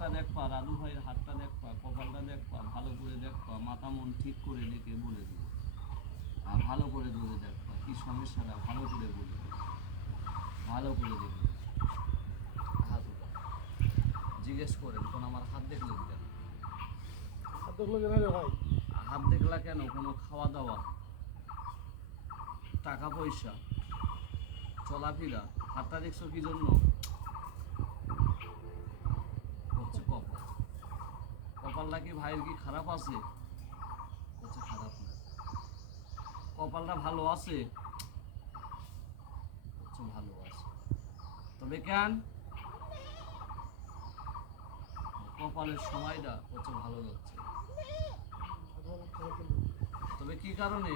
হাতটা দেখবা, রাধু ভাইয়ের হাতটা দেখবা, কপালটা দেখবা, ভালো করে দেখবা, মাথা মন ঠিক করে দেখে বলে দেবো। আর ভালো করে ধরে দেখবা কি সমস্যাটা, ভালো করে বলে দেবো, ভালো করে দেখবে। হাত উঠা জিজ্ঞেস করেন কোন আমার হাত দেখলেন কেন? হাত দেখলো কেন রে ভাই? হাত দেখলা কেন? কোনো খাওয়া দাওয়া, টাকা পয়সা, চলাফেরা, হাতটা দেখছো কি জন্য? হচ্ছে কপাল। কপালটা কি ভাইয়ের কি খারাপ আছে? হচ্ছে খারাপ না। কপালটা ভালো আছে? হচ্ছে ভালো আছে। তবে কেন? কপালের সময়টা হচ্ছে ভালো যাচ্ছে। তবে কি কারণে?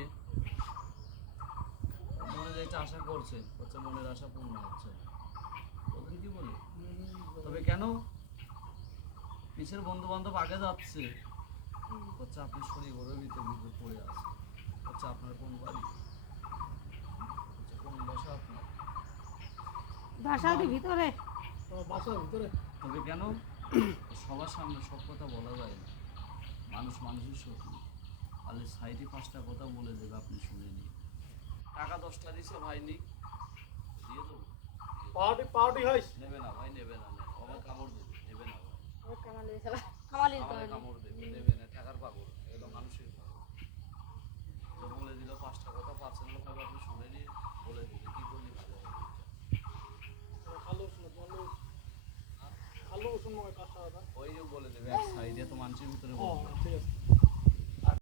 মনে যেটা আশা করছে হচ্ছে মনের আশা পূর্ণ হচ্ছে। বলেন কি বলে? তবে কেন? পিছের বন্ধু বান্ধব আগে যাচ্ছে, হচ্ছে আপনার শরীর ঘরের ভিতরে পড়ে আছে। হচ্ছে আপনার কোন বাড়ি, হচ্ছে কোন বাসা আপনার? বাসার ভিতরে। বাসার ভিতরে। তবে কেন? সবার সামনে সব কথা বলা যায় না, মানুষ মানুষের শত্রু। তাহলে সাইডে 5টা কথা বলে দেবে, আপনি শুনে নিন। টাকা 10টা দিছে ভাই, নি দিয়ে দেবো। পার্টি পার্টি হইস। নেবে না ভাই, নেবে না, নেবে আমার কামড় দেবে, নেবে না ভাই, কামালি আমার কামড় দেবে, নেবে না, টাকার পাগল, এগুলো মানুষের পাগল। তো বলে দিল 5টা কথা পার্সোনাল ভাবে আপনি শুনে নিয়ে বলে দেবে কি করলে ভালো হবে। খালু শুনো, খালু শুনো কথা। ওই যে বলে দেবে এক সাইডে তো মানুষের ভিতরে বলবে। ঠিক আছে।